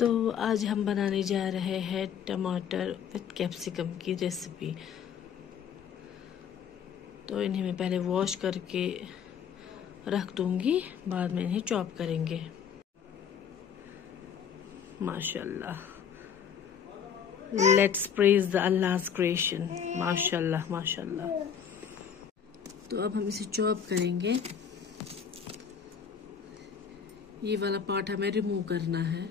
तो आज हम बनाने जा रहे हैं टमाटर विद कैप्सिकम की रेसिपी। तो इन्हें मैं पहले वॉश करके रख दूंगी, बाद में इन्हें चॉप करेंगे। माशाल्लाह, लेट्स प्रेज द अल्लाह's क्रिएशन। माशाल्लाह माशाल्लाह। तो अब हम इसे चॉप करेंगे। ये वाला पार्ट हमें रिमूव करना है।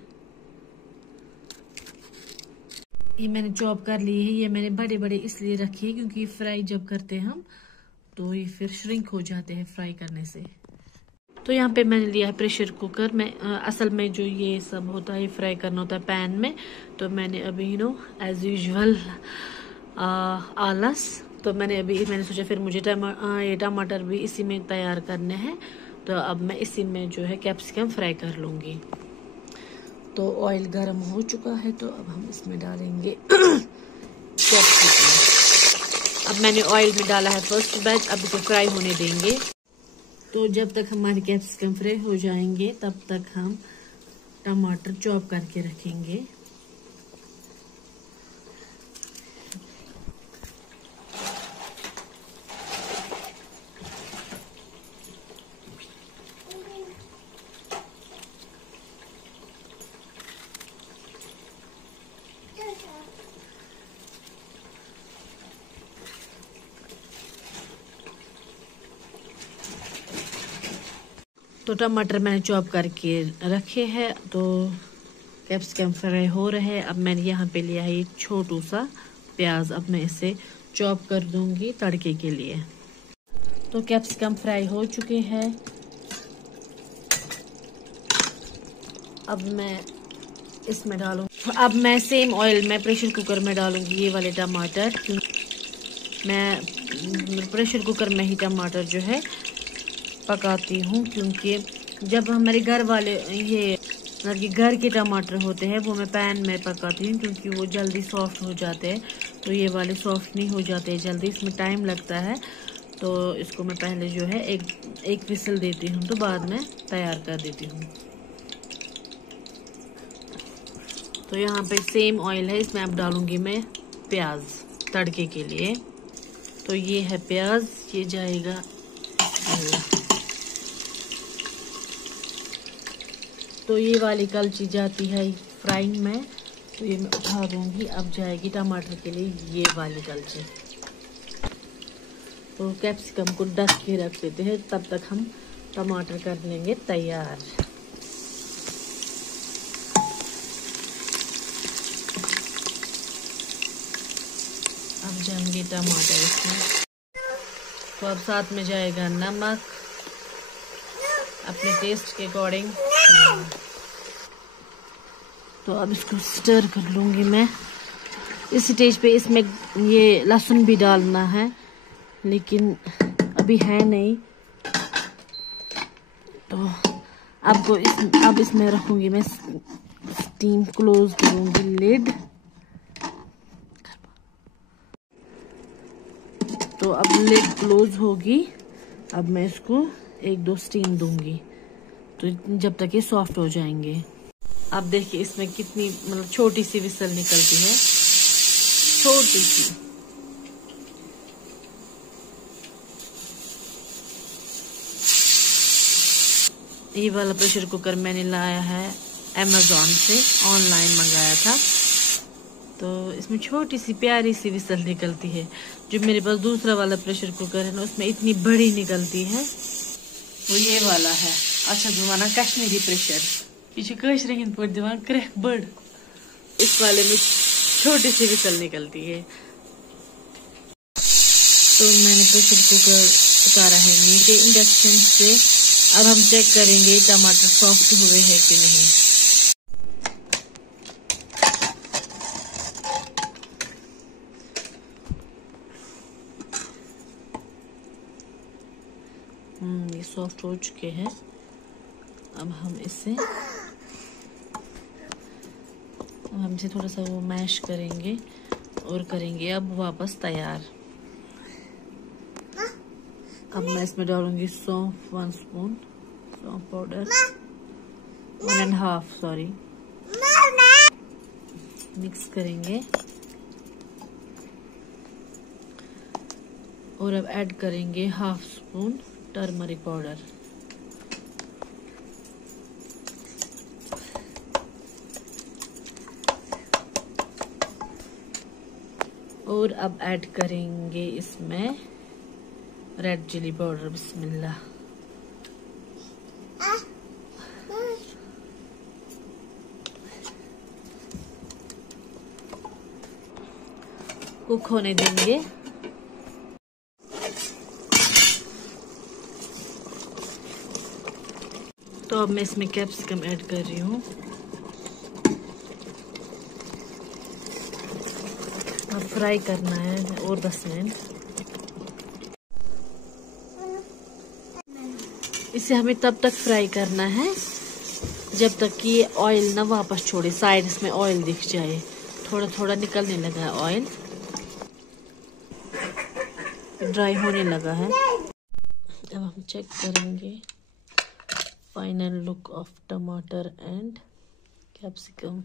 ये मैंने चॉप कर ली है। ये मैंने बड़े बड़े इसलिए रखे हैं क्योंकि फ्राई जब करते हैं हम तो ये फिर श्रिंक हो जाते हैं फ्राई करने से। तो यहाँ पे मैंने लिया है प्रेशर कुकर में। असल में जो ये सब होता है, ये फ्राई करना होता है पैन में। तो मैंने अभी एज यूजुअल आलस, तो मैंने सोचा फिर मुझे ये टमाटर भी इसी में तैयार करने हैं। तो अब मैं इसी में जो है कैप्सिकम फ्राई कर लूँगी। तो ऑयल गर्म हो चुका है, तो अब हम इसमें डालेंगे कैप्सिकम। अब मैंने ऑयल में डाला है फर्स्ट बैच, अब इसे फ्राई होने देंगे। तो जब तक हमारे कैप्सिकम फ्राई हो जाएंगे तब तक हम टमाटर चॉप करके रखेंगे। तो टमाटर मैंने चॉप करके रखे हैं, तो कैप्सिकम फ्राई हो रहे हैं। अब मैंने यहाँ पे लिया है एक छोटू सा प्याज, अब मैं इसे चॉप कर दूंगी तड़के के लिए। तो कैप्सिकम फ्राई हो चुके हैं। अब मैं इसमें अब मैं सेम ऑयल में प्रेशर कुकर में डालूंगी ये वाले टमाटर। मैं प्रेशर कुकर में ही टमाटर जो है पकाती हूँ, क्योंकि जब हमारे घर वाले ये घर के टमाटर होते हैं वो मैं पैन में पकाती हूँ, क्योंकि वो जल्दी सॉफ्ट हो जाते हैं। तो ये वाले सॉफ्ट नहीं हो जाते जल्दी, इसमें टाइम लगता है। तो इसको मैं पहले जो है एक विसल देती हूँ, तो बाद में तैयार कर देती हूँ। तो यहाँ पे सेम ऑयल है, इसमें अब डालूंगी मैं प्याज तड़के के लिए। तो ये है प्याज, ये जाएगा तो ये वाली कलची जाती है फ्राइंग में, तो ये मैं उठा दूंगी। अब जाएगी टमाटर के लिए ये वाली कलची। तो कैप्सिकम को ढक के रख देते हैं, तब तक हम टमाटर कर लेंगे तैयार। अब जाएंगे टमाटर इसमें। तो अब साथ में जाएगा नमक अपने टेस्ट के अकॉर्डिंग। तो अब इसको स्टर कर लूंगी मैं। इस स्टेज पे इसमें ये लहसुन भी डालना है, लेकिन अभी है नहीं। तो अब इसमें रखूंगी मैं स्टीम, क्लोज करूंगी लिड। तो अब लिड क्लोज होगी। अब मैं इसको 1-2 स्टीम दूंगी, तो जब तक ये सॉफ्ट हो जाएंगे। अब देखिए इसमें कितनी छोटी सी विसल निकलती है, छोटी सी। ये वाला प्रेशर कुकर मैंने लाया है अमेज़न से, ऑनलाइन मंगाया था। तो इसमें छोटी सी प्यारी सी विसल निकलती है। जो मेरे पास दूसरा वाला प्रेशर कुकर है ना, उसमें इतनी बड़ी निकलती है। वो ये वाला है। अच्छा दिवाना कश्मीरी प्रेशर, ये कशर हिंद पर दिवान क्रैक बड़। इस वाले में छोटी सी विसल निकलती है। तो मैंने प्रेशर कुकर उतारा है नीचे इंडक्शन से। अब हम चेक करेंगे टमाटर सॉफ्ट हुए हैं कि नहीं। ये सॉफ्ट हो चुके हैं। अब हम इसे थोड़ा सा वो मैश करेंगे और करेंगे अब वापस तैयार। अब मैं इसमें डालूंगी सौंफ 1 स्पून, सौंफ पाउडर 1.5 सॉरी। मिक्स करेंगे और अब ऐड करेंगे 1/2 स्पून टर्मरिक पाउडर। और अब ऐड करेंगे इसमें रेड चिली पाउडर। बिस्मिल्लाह। कुक होने देंगे। तो अब मैं इसमें कैप्सिकम ऐड कर रही हूँ। अब फ्राई करना है और 10 मिनट। इसे हमें तब तक फ्राई करना है जब तक कि ऑयल ना वापस छोड़े, साइड्स में ऑयल दिख जाए। थोड़ा थोड़ा निकलने लगा है ऑयल, ड्राई होने लगा है। अब हम चेक करेंगे फाइनल लुक ऑफ टमाटर एंड कैप्सिकम।